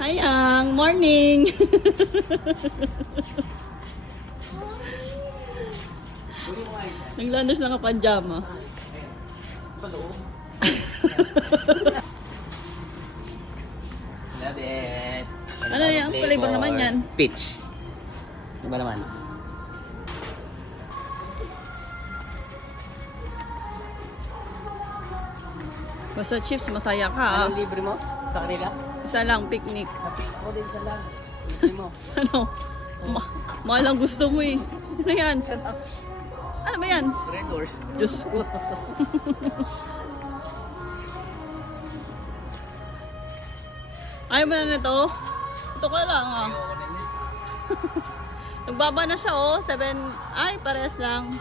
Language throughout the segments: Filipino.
Hayang, morning. Naglanos na ka pajama. Love it. Ano yan? Ang flavor naman yan? Peach. Diba naman? Basta chips, masaya ka. Anong libre mo sa kanila? Isa lang, picnic. Happy ko din sa lang. Libre mo. Ano? Mahal ang gusto mo eh. Ano yan? Ano ba yan? Red Horse. Diyos ko. Ayaw mo na nito? Ito ka lang ah. Nagbaba na siya oh. 7. Ay, pares lang.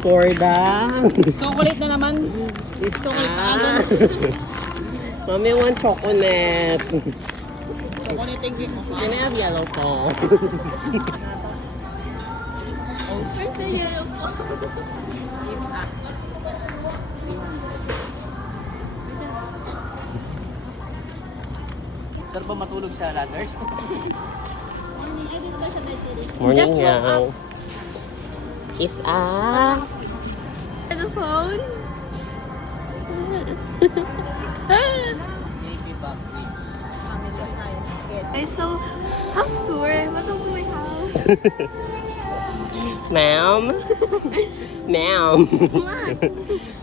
For the... Chocolate na naman. Chocolate na agad. Mommy want chocolate. Chocolate yung cake mo pa. Can I have yellow po? Sir ba matulog sa ladders? Morning Just woke now. Kiss ah. The phone? I saw house tour. Welcome to my house. Ma'am? Ma'am? What?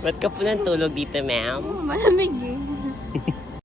Ba't ka po nang tulog dito, ma'am? Oh, malamig eh.